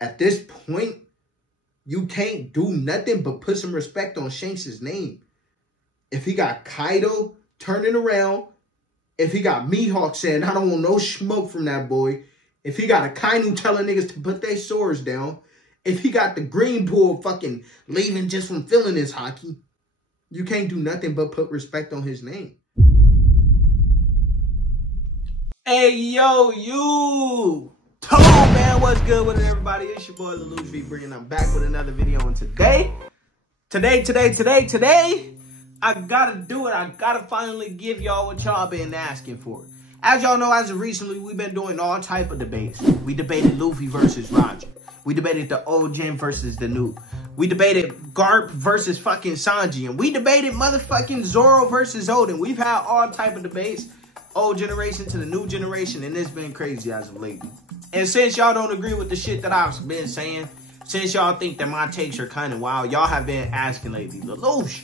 at this point, you can't do nothing but put some respect on Shanks' name. If he got Kaido turning around, if he got Mihawk saying, I don't want no smoke from that boy, if he got Akainu telling niggas to put their swords down, if he got the Green Bull fucking leaving just from feeling his hockey, you can't do nothing but put respect on his name. Hey, yo, you! Hello, man. What's good with it, everybody? It's your boy, Lelouch V. Bringing. I'm back with another video. And today, I gotta do it. I gotta finally give y'all what y'all been asking for. As y'all know, as of recently, we've been doing all type of debates. We debated Luffy versus Roger. We debated the old Jin versus the new. We debated Garp versus fucking Sanji. And we debated motherfucking Zoro versus Oden. We've had all type of debates. Old generation to the new generation. And it's been crazy as of lately. And since y'all don't agree with the shit that I've been saying, since y'all think that my takes are kind of wild, y'all have been asking lately, Lelouch,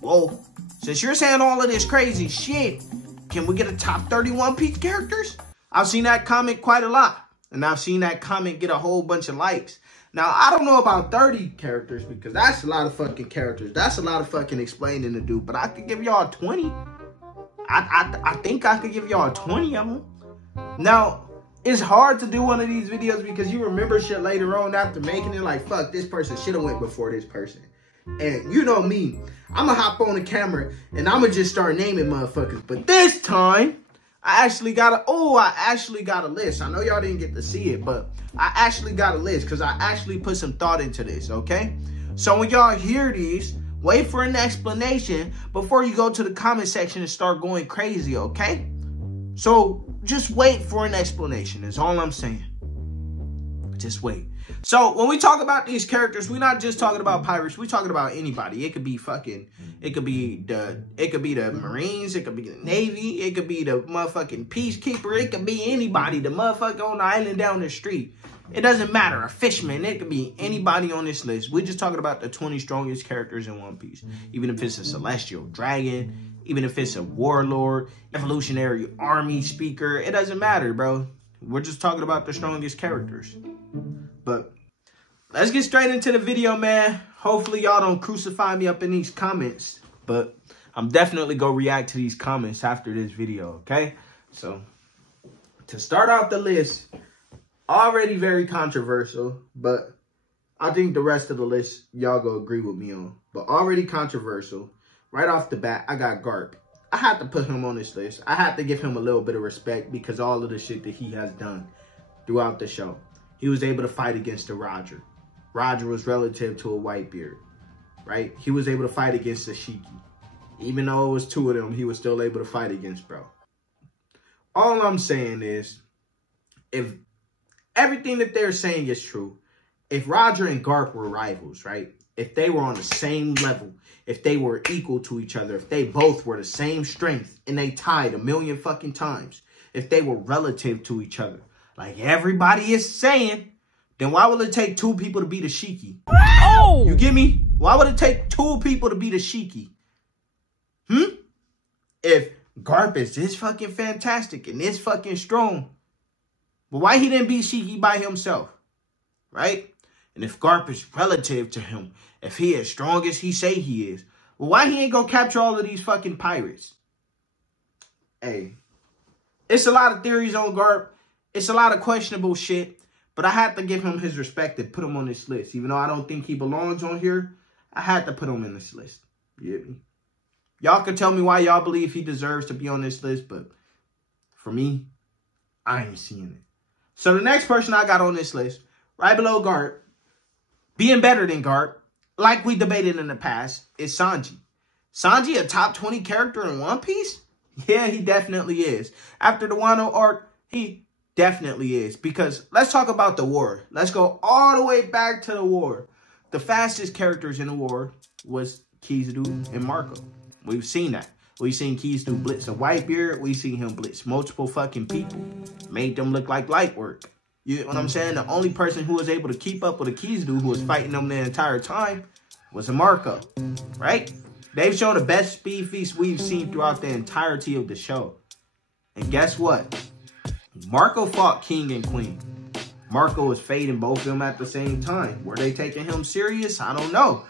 whoa, since you're saying all of this crazy shit, can we get a top 30 One Piece characters? I've seen that comment quite a lot. And I've seen that comment get a whole bunch of likes. Now, I don't know about 30 characters because that's a lot of fucking characters. That's a lot of fucking explaining to do. But I could give y'all 20. I think I could give y'all 20 of them. Now, it's hard to do one of these videos because you remember shit later on after making it. Like, fuck, this person should have went before this person. And you know me, I'm going to hop on the camera and I'm going to just start naming motherfuckers. But this time, I actually got a list. I know y'all didn't get to see it, but I actually got a list because I actually put some thought into this, okay? So when y'all hear these, wait for an explanation before you go to the comment section and start going crazy, okay? So just wait for an explanation is all I'm saying. Just wait. So when we talk about these characters, we're not just talking about pirates. We're talking about anybody. It could be the Marines. It could be the Navy. It could be the motherfucking Peacekeeper. It could be anybody. The motherfucker on the island down the street. It doesn't matter. A fisherman. It could be anybody on this list. We're just talking about the 20 strongest characters in One Piece. Even if it's a celestial dragon, even if it's a warlord, evolutionary army speaker, it doesn't matter, bro. We're just talking about the strongest characters. But let's get straight into the video, man. Hopefully y'all don't crucify me up in these comments. But I'm definitely going to react to these comments after this video, okay? So, to start off the list, already very controversial. But I think the rest of the list, y'all going to agree with me on. But already controversial. Right off the bat, I got Garp. I had to put him on this list. I had to give him a little bit of respect because all of the shit that he has done throughout the show. He was able to fight against the Roger. Roger was relative to a Whitebeard, right? He was able to fight against the Shiki. Even though it was two of them, he was still able to fight against, bro. All I'm saying is, if everything that they're saying is true, if Roger and Garp were rivals, right? If they were on the same level, if they were equal to each other, if they both were the same strength and they tied 1,000,000 fucking times, if they were relative to each other, like everybody is saying, then why will it take two people to beat a Shiki? Oh! You get me? Why would it take two people to beat a Shiki? If Garp is this fucking fantastic and this fucking strong, but why he didn't beat Shiki by himself? Right? And if Garp is relative to him, if he is strong as he say he is, well, why he ain't gonna capture all of these fucking pirates? Hey, it's a lot of theories on Garp. It's a lot of questionable shit, but I had to give him his respect and put him on this list. Even though I don't think he belongs on here, I had to put him in this list. You get me? Y'all can tell me why y'all believe he deserves to be on this list, but for me, I ain't seeing it. So the next person I got on this list, right below Garp, being better than Garp, like we debated in the past, is Sanji. Sanji a top 20 character in One Piece? Yeah, he definitely is. After the Wano arc, he definitely is. Because let's talk about the war. Let's go all the way back to the war. The fastest characters in the war was Kizaru and Marco. We've seen that. We've seen Kizaru blitz a Whitebeard. We've seen him blitz multiple fucking people. Made them look like light work. You know what I'm saying? The only person who was able to keep up with a Kizaru who was fighting them the entire time was a Marco. Right? They've shown the best speed feast we've seen throughout the entirety of the show. And guess what? Marco fought King and Queen. Marco was fading both of them at the same time. Were they taking him serious? I don't know.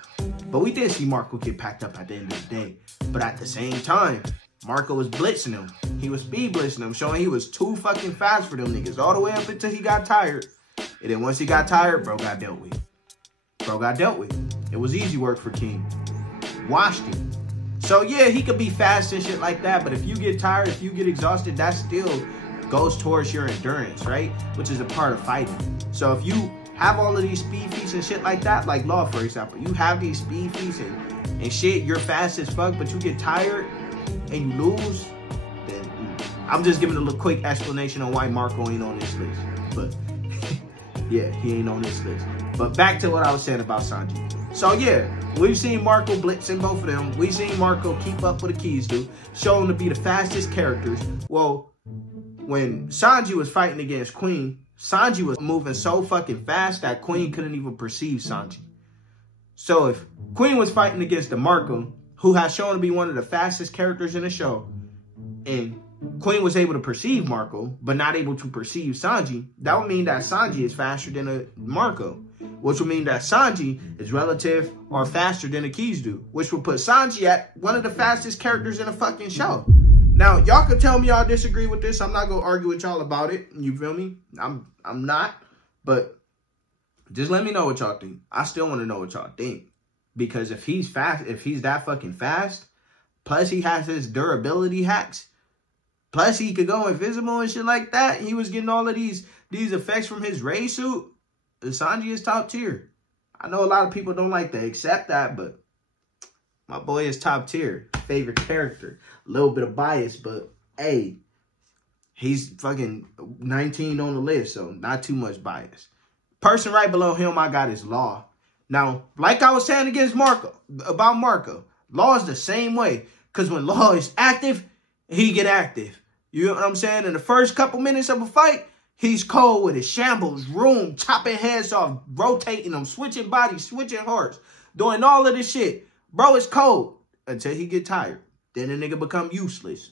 But we did see Marco get packed up at the end of the day. But at the same time, Marco was blitzing him. He was speed blitzing him, showing he was too fucking fast for them niggas all the way up until he got tired. And then once he got tired, bro got dealt with. It was easy work for King. Washed him. So yeah, he could be fast and shit like that, but if you get tired, if you get exhausted, that still goes towards your endurance, right? Which is a part of fighting. So if you have all of these speed feats and shit like that, like Law, for example, you have these speed feats and shit, you're fast as fuck, but you get tired and you lose, then I'm just giving a little quick explanation on why Marco ain't on this list. But yeah, he ain't on this list. But back to what I was saying about Sanji. So yeah, we've seen Marco blitzing both of them. We've seen Marco keep up with the Keys do, show them to be the fastest characters. Well, when Sanji was fighting against Queen, Sanji was moving so fucking fast that Queen couldn't even perceive Sanji. So if Queen was fighting against the Marco, who has shown to be one of the fastest characters in the show, and Queen was able to perceive Marco, but not able to perceive Sanji, that would mean that Sanji is faster than a Marco, which would mean that Sanji is relative or faster than the Keys do, which would put Sanji at one of the fastest characters in the fucking show. Now, y'all can tell me y'all disagree with this. I'm not going to argue with y'all about it. You feel me? I'm not. But just let me know what y'all think. I still want to know what y'all think. Because if he's fast, if he's that fucking fast, plus he has his durability hacks, plus he could go invisible and shit like that, he was getting all of these effects from his Ray suit, Sanji is top tier. I know a lot of people don't like to accept that, but my boy is top tier. Favorite character. A little bit of bias, but hey, he's fucking 19 on the list, so not too much bias. Person right below him I got is Law. Now, like I was saying about Marco, Law is the same way. Because when Law is active, he get active. You know what I'm saying? In the first couple minutes of a fight, he's cold with it. Shambles, room, chopping heads off, rotating them, switching bodies, switching hearts, doing all of this shit. Bro, it's cold until he get tired. Then the nigga become useless.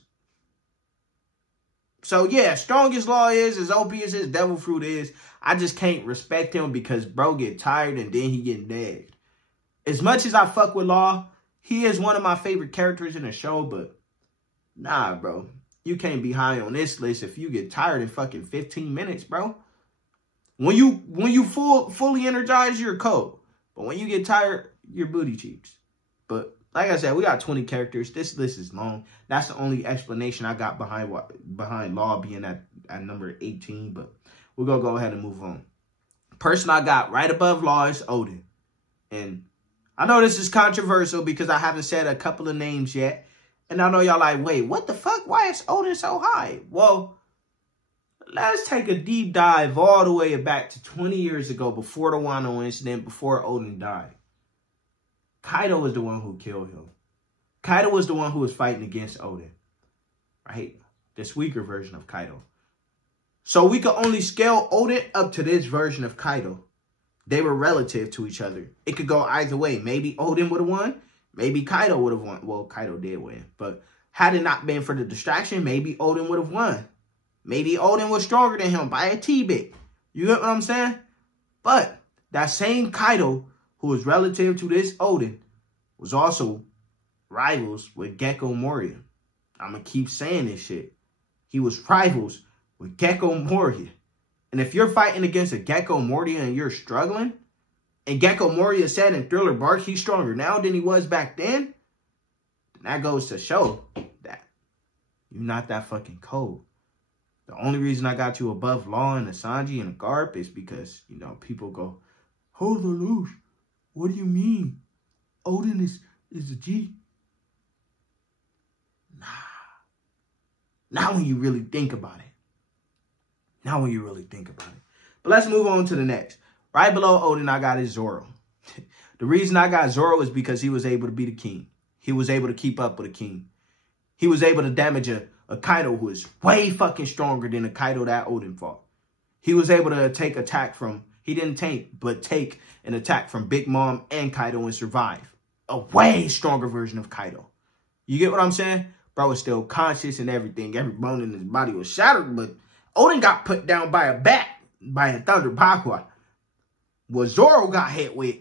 So yeah, strong as Law is, as OP as his Devil Fruit is, I just can't respect him because bro get tired and then he get nagged. As much as I fuck with Law, he is one of my favorite characters in the show, but nah, bro. You can't be high on this list if you get tired in fucking 15 minutes, bro. When you fully energized, you're cold. But when you get tired, you're booty cheeks. But like I said, we got 20 characters. This list is long. That's the only explanation I got behind Law being at number 18. But we're going to go ahead and move on. Person I got right above Law is Oden. And I know this is controversial because I haven't said a couple of names yet. And I know y'all like, wait, what the fuck? Why is Oden so high? Well, let's take a deep dive all the way back to 20 years ago before the Wano incident, before Oden died. Kaido was the one who killed him. Kaido was the one who was fighting against Oden. Right? This weaker version of Kaido. So we could only scale Oden up to this version of Kaido. They were relative to each other. It could go either way. Maybe Oden would have won. Maybe Kaido would have won. Well, Kaido did win. But had it not been for the distraction, maybe Oden would have won. Maybe Oden was stronger than him by a T-bit. You get what I'm saying? But that same Kaido, who was relative to this Oden, was also rivals with Gecko Moria. I'm going to keep saying this shit. He was rivals with Gecko Moria. And if you're fighting against a Gecko Moria and you're struggling, and Gecko Moria said in Thriller Bark he's stronger now than he was back then that goes to show that you're not that fucking cold. The only reason I got you above Law and the Sanji and the Garp is because, you know, people go, hold on, Lelouch, what do you mean? Oden is a G? Nah. Not when you really think about it. Not when you really think about it. But let's move on to the next. Right below Oden, I got is Zoro. The reason I got Zoro is because he was able to be the king. He was able to keep up with the king. He was able to damage a Kaido who is way fucking stronger than the Kaido that Oden fought. He was able to take attack from, he didn't take, but take an attack from Big Mom and Kaido and survive. A way stronger version of Kaido. You get what I'm saying? Bro was still conscious and everything. Every bone in his body was shattered, but Oden got put down by a bat. by a Thunder Bagua. What Zoro got hit with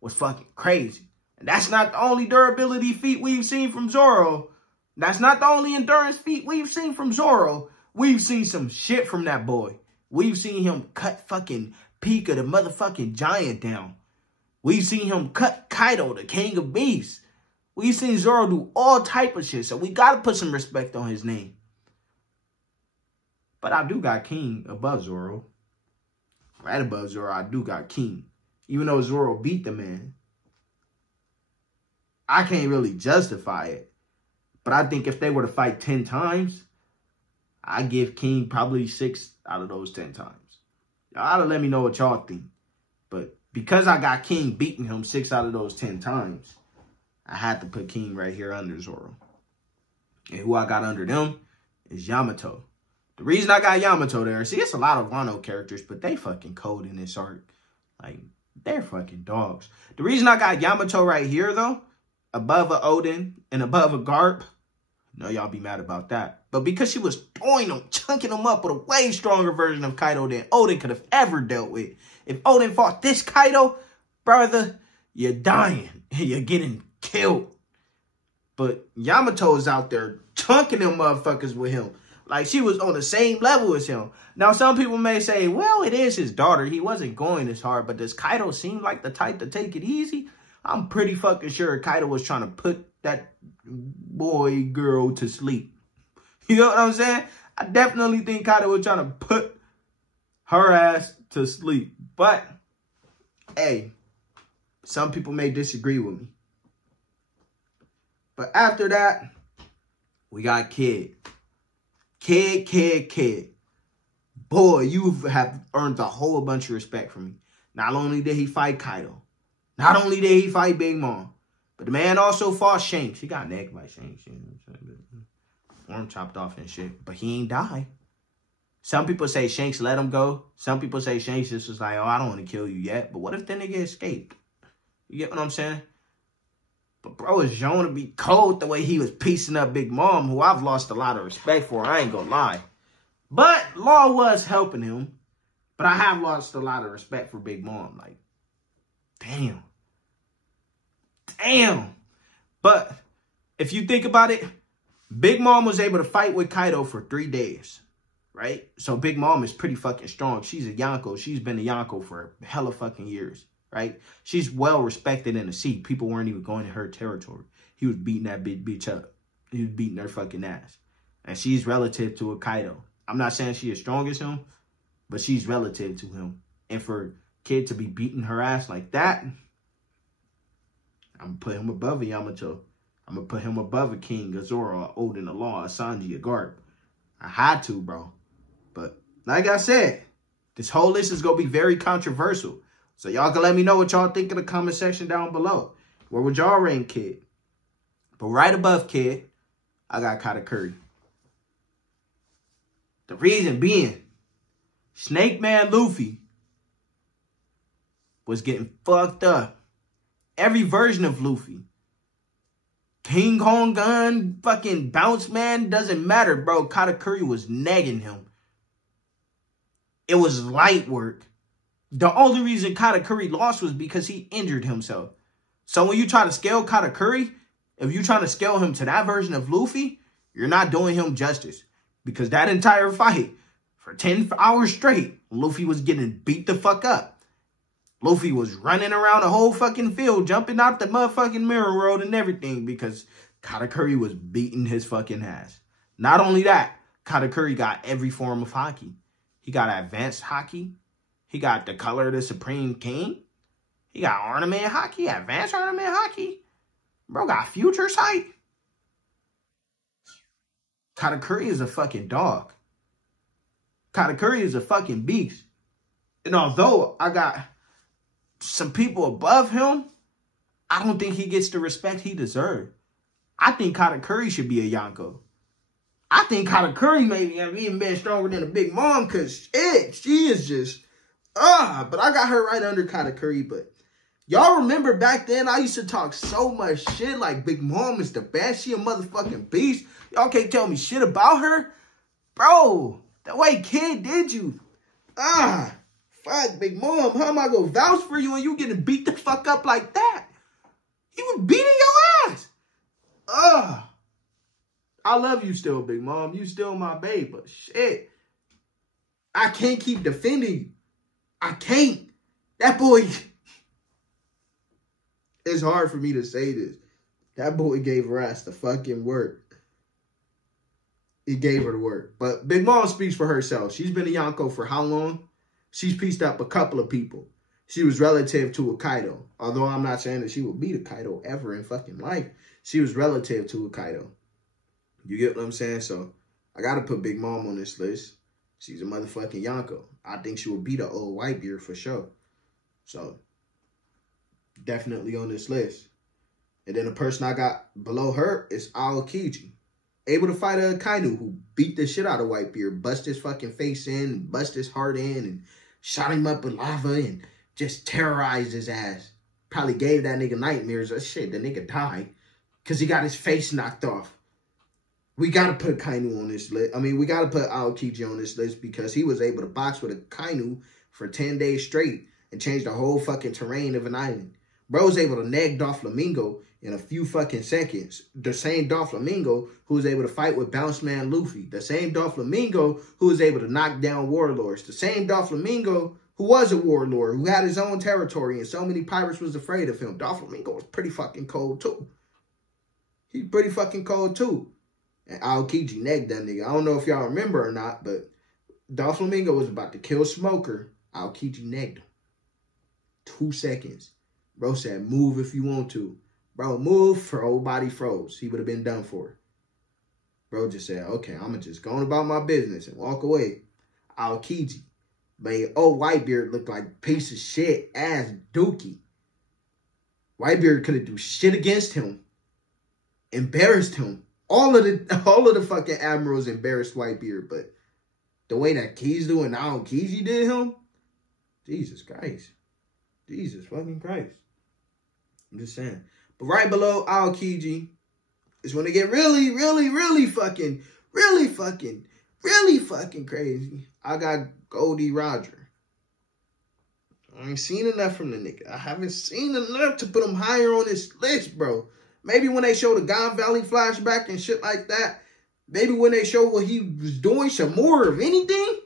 was fucking crazy. And that's not the only durability feat we've seen from Zoro. That's not the only endurance feat we've seen from Zoro. We've seen some shit from that boy. We've seen him cut fucking Pika, the motherfucking giant, down. We've seen him cut Kaido, the king of beasts. We've seen Zoro do all type of shit. So we got to put some respect on his name. But I do got King above Zoro. Right above Zoro, I do got King. Even though Zoro beat the man. I can't really justify it. But I think if they were to fight 10 times, I give King probably 6 out of those 10 times. Y'all ought to let me know what y'all think. But because I got King beating him 6 out of those 10 times, I had to put King right here under Zoro. And who I got under them is Yamato. The reason I got Yamato there, see, it's a lot of Wano characters, but they fucking cold in this arc. Like, they're fucking dogs. The reason I got Yamato right here, though, above a Oden and above a Garp, no, y'all be mad about that. But because she was throwing them, chunking them up with a way stronger version of Kaido than Oden could have ever dealt with. If Oden fought this Kaido, brother, you're dying. You're getting killed. But Yamato is out there chunking them motherfuckers with him. Like, she was on the same level as him. Now, some people may say, well, it is his daughter. He wasn't going as hard. But does Kaido seem like the type to take it easy? I'm pretty fucking sure Kaido was trying to put that girl to sleep. You know what I'm saying? I definitely think Kaido was trying to put her ass to sleep. But, hey, some people may disagree with me. But after that, we got Kid. Kid. Boy, you have earned a whole bunch of respect from me. Not only did he fight Kaido. Not only did he fight Big Mom. But the man also fought Shanks. He got necked by Shanks. You know, arm chopped off and shit. But he ain't die. Some people say Shanks let him go. Some people say Shanks just was like, oh, I don't want to kill you yet. But what if the nigga escaped? You get what I'm saying? But bro is shown to be cold the way he was piecing up Big Mom, who I've lost a lot of respect for. I ain't gonna lie. But Law was helping him. But I have lost a lot of respect for Big Mom. Like, damn. But if you think about it, Big Mom was able to fight with Kaido for 3 days. Right? So Big Mom is pretty fucking strong. She's a Yonko. She's been a Yonko for hella fucking years. Right? She's well respected in the sea. People weren't even going to her territory. He was beating that big bitch up. He was beating her fucking ass. And she's relative to a Kaido. I'm not saying she is strong as him, but she's relative to him. And for Kid to be beating her ass like that, I'm going to put him above a Yamato. I'm going to put him above a King, a Zoro, a Oden, a Law, a Sanji, a Garp. I had to, bro. But like I said, this whole list is going to be very controversial. So y'all can let me know what y'all think in the comment section down below. Where would y'all rank Kid? But right above Kid, I got Katakuri. The reason being, Snake Man Luffy was getting fucked up. Every version of Luffy. King Kong Gun, fucking Bounce Man, doesn't matter, bro. Katakuri was negging him. It was light work. The only reason Katakuri lost was because he injured himself. So when you try to scale Katakuri, if you try to scale him to that version of Luffy, you're not doing him justice. Because that entire fight, for 10 hours straight, Luffy was getting beat the fuck up. Luffy was running around the whole fucking field, jumping out the motherfucking mirror world and everything because Katakuri was beating his fucking ass. Not only that, Katakuri got every form of Haki. He got advanced Haki. He got the color of the Supreme King. He got ornament Haki, advanced ornament Haki. Bro got future sight. Katakuri is a fucking dog. Katakuri is a fucking beast. And although I got some people above him, I don't think he gets the respect he deserves. I think Katakuri should be a Yonko. I think Katakuri maybe have even been stronger than a Big Mom because she is just, but I got her right under Katakuri. But y'all remember back then I used to talk so much shit like Big Mom is the best. She a motherfucking beast. Y'all can't tell me shit about her. Bro, the way Kid did you. fuck, Big Mom, how am I gonna vouch for you and you getting beat the fuck up like that? He was beating your ass. Ugh. I love you still, Big Mom. You still my babe, but shit. I can't keep defending you. I can't. That boy... It's hard for me to say this. That boy gave her ass the fucking work. He gave her the work. But Big Mom speaks for herself. She's been a Yonko for how long? She's pieced up a couple of people. She was relative to a Kaido. Although I'm not saying that she would beat a Kaido ever in fucking life. She was relative to a Kaido. You get what I'm saying? So I got to put Big Mom on this list. She's a motherfucking Yonko. I think she would beat an old Whitebeard for sure. So definitely on this list. And then the person I got below her is Aokiji. Able to fight a Akainu who beat the shit out of Whitebeard, bust his fucking face in, bust his heart in, and shot him up with lava and just terrorized his ass. Probably gave that nigga nightmares. Oh shit, the nigga died because he got his face knocked off. We got to put Akainu on this list. I mean, we got to put Aokiji on this list because he was able to box with a Akainu for 10 days straight and change the whole fucking terrain of an island. Bro was able to neg Doflamingo in a few fucking seconds. The same Doflamingo who was able to fight with Bounce Man Luffy. The same Doflamingo who was able to knock down warlords. The same Doflamingo who was a warlord, who had his own territory, and so many pirates was afraid of him. Doflamingo was pretty fucking cold, too. He's pretty fucking cold, too. And Aokiji negged that nigga. I don't know if y'all remember or not, but Doflamingo was about to kill Smoker. Aokiji negged him. 2 seconds. Bro said, move if you want to. Bro, move. Her whole body froze. He would have been done for. Bro just said, okay, I'm going to just go on about my business and walk away. Aokiji made old Whitebeard look like a piece of shit ass dookie. Whitebeard couldn't do shit against him. Embarrassed him. All of the fucking admirals embarrassed Whitebeard, but the way that Kizu and Aokiji did him, Jesus Christ. Jesus fucking Christ. I'm just saying. But right below Aokiji is when they get really fucking crazy. I got Goldie Roger. I ain't seen enough from the nigga. I haven't seen enough to put him higher on this list, bro. Maybe when they show the God Valley flashback and shit like that, maybe when they show what he was doing, some more of anything,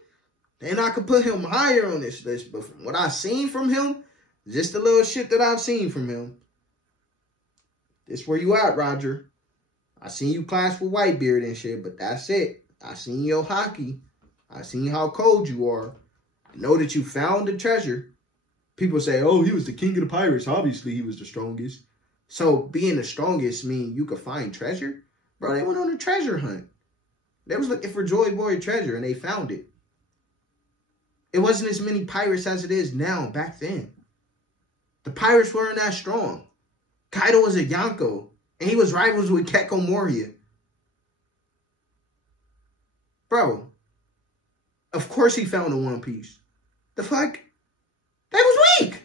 then I could put him higher on this list. But from what I've seen from him, just the little shit that I've seen from him, this where you at, Roger. I seen you clash with Whitebeard and shit, but that's it. I seen your hockey. I seen how cold you are. I know that you found the treasure. People say, oh, he was the king of the pirates. Obviously, he was the strongest. So being the strongest mean you could find treasure? Bro, they went on a treasure hunt. They was looking for Joy Boy treasure and they found it. It wasn't as many pirates as it is now back then. The pirates weren't that strong. Kaido was a Yonko and he was rivals with Kekko Moria. Bro, of course he found the One Piece. The fuck? They was weak.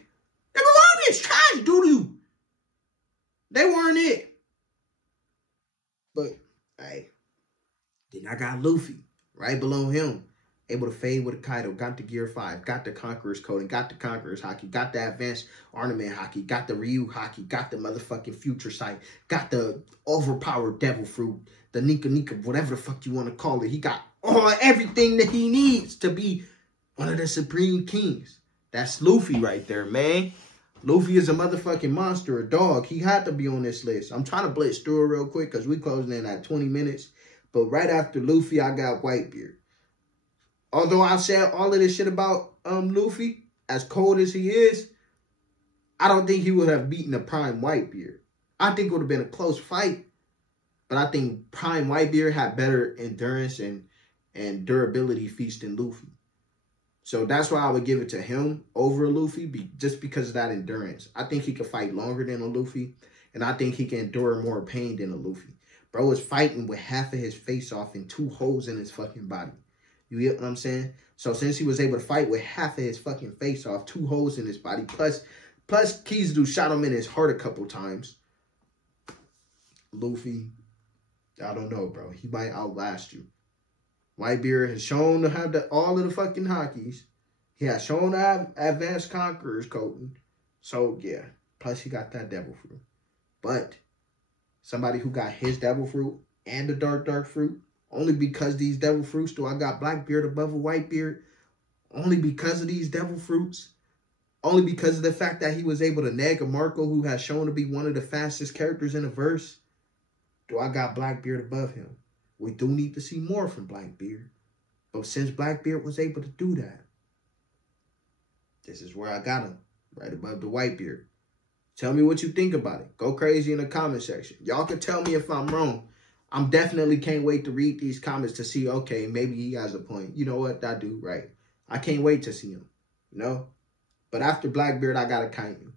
They were obvious trash doo-doo. They weren't it. But, hey, then I got Luffy right below him. Able to fade with a Kaido. Got the Gear 5. Got the Conqueror's Code. And got the Conqueror's Haki. Got the Advanced Ornament Haki. Got the Ryu Haki. Got the motherfucking Future Sight. Got the overpowered Devil Fruit. The Nika Nika, whatever the fuck you want to call it. He got everything that he needs to be one of the Supreme Kings. That's Luffy right there, man. Luffy is a motherfucking monster, a dog. He had to be on this list. I'm trying to blitz through it real quick because we closing in at 20 minutes. But right after Luffy, I got Whitebeard. Although I said all of this shit about Luffy, as cold as he is, I don't think he would have beaten a Prime Whitebeard. I think it would have been a close fight. But I think Prime Whitebeard had better endurance and durability feats than Luffy. So that's why I would give it to him over Luffy, just because of that endurance. I think he could fight longer than a Luffy, and I think he can endure more pain than a Luffy. Bro was fighting with half of his face off and 2 holes in his fucking body. You get what I'm saying? So since he was able to fight with half of his fucking face off, 2 holes in his body, plus Kizu shot him in his heart a couple times. Luffy, I don't know, bro. He might outlast you. Whitebeard has shown to have all of the fucking hockeys. He has shown advanced conqueror's coating. So, yeah. Plus, he got that devil fruit. But somebody who got his devil fruit and the dark fruit, only because these devil fruits do I got Blackbeard above a Whitebeard. Only because of these devil fruits. Only because of the fact that he was able to nag a Marco who has shown to be one of the fastest characters in the verse. Do I got Blackbeard above him? We do need to see more from Blackbeard. But since Blackbeard was able to do that, this is where I got him. Right above the Whitebeard. Tell me what you think about it. Go crazy in the comment section. Y'all can tell me if I'm wrong. I'm definitely can't wait to read these comments to see, okay, maybe he has a point. You know what? That dude, right? I can't wait to see him. You know? But after Blackbeard, I got Akainu.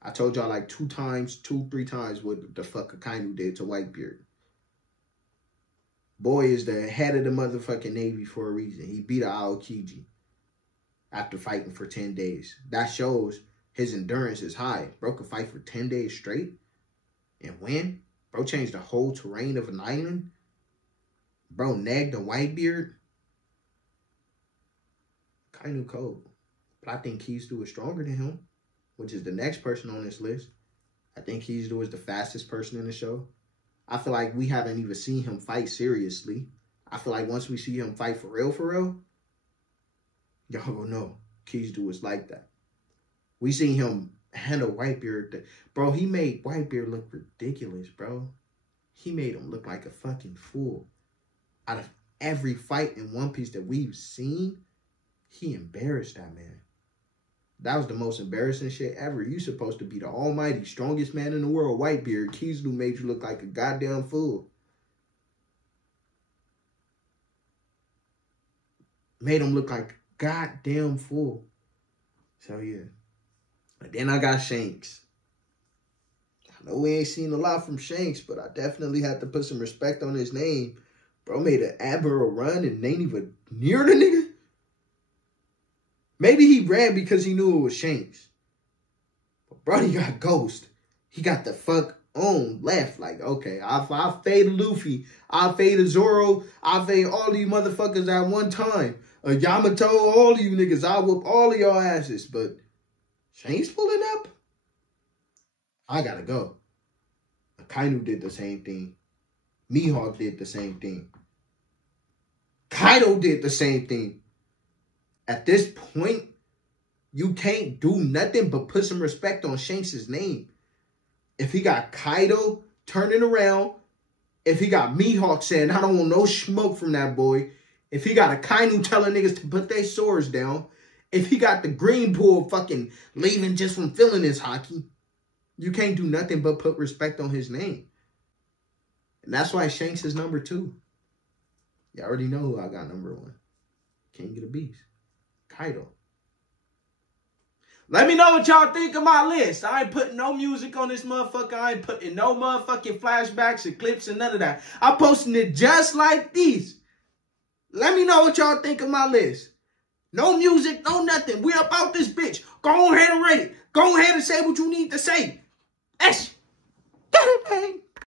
I told y'all like 3 times what the fuck Akainu did to Whitebeard. Boy is the head of the motherfucking Navy for a reason. He beat Aokiji after fighting for 10 days. That shows his endurance is high. Bro could fight for 10 days straight and win. Bro changed the whole terrain of an island. Bro nagged a Whitebeard. Akainu cold. But I think Kizu is stronger than him, which is the next person on this list. I think Kizu is the fastest person in the show. I feel like we haven't even seen him fight seriously. I feel like once we see him fight for real, y'all gonna know Kizu is like that. We seen him handle Whitebeard. Bro, he made Whitebeard look ridiculous, bro. He made him look like a fucking fool. Out of every fight in One Piece that we've seen, he embarrassed that man. That was the most embarrassing shit ever. You supposed to be the almighty, strongest man in the world, Whitebeard. Kizu made you look like a goddamn fool. Made him look like a goddamn fool. So, yeah. But then I got Shanks. I know we ain't seen a lot from Shanks, but I definitely had to put some respect on his name. Bro made an admiral run and ain't even near the nigga. Maybe he ran because he knew it was Shanks. But bro, he got Ghost. He got the fuck on left. Like, okay, I'll fade Luffy. I'll fade Zoro. I'll fade all these motherfuckers at one time. Yamato, all of you niggas. I'll whoop all of y'all asses. But Shanks pulling up? I gotta go. Akainu did the same thing. Mihawk did the same thing. Kaido did the same thing. At this point, you can't do nothing but put some respect on Shanks' name. If he got Kaido turning around, if he got Mihawk saying, I don't want no smoke from that boy, if he got Akainu telling niggas to put their swords down, if he got the Green Pool fucking leaving just from feeling his hockey, you can't do nothing but put respect on his name. And that's why Shanks is number 2. You already know who I got number 1. King of the Beast. Kaido. Let me know what y'all think of my list. I ain't putting no music on this motherfucker. I ain't putting no motherfucking flashbacks and clips and none of that. I'm posting it just like these. Let me know what y'all think of my list. No music, no nothing. We about this bitch. Go ahead and rate it. Go ahead and say what you need to say. Got it, bang.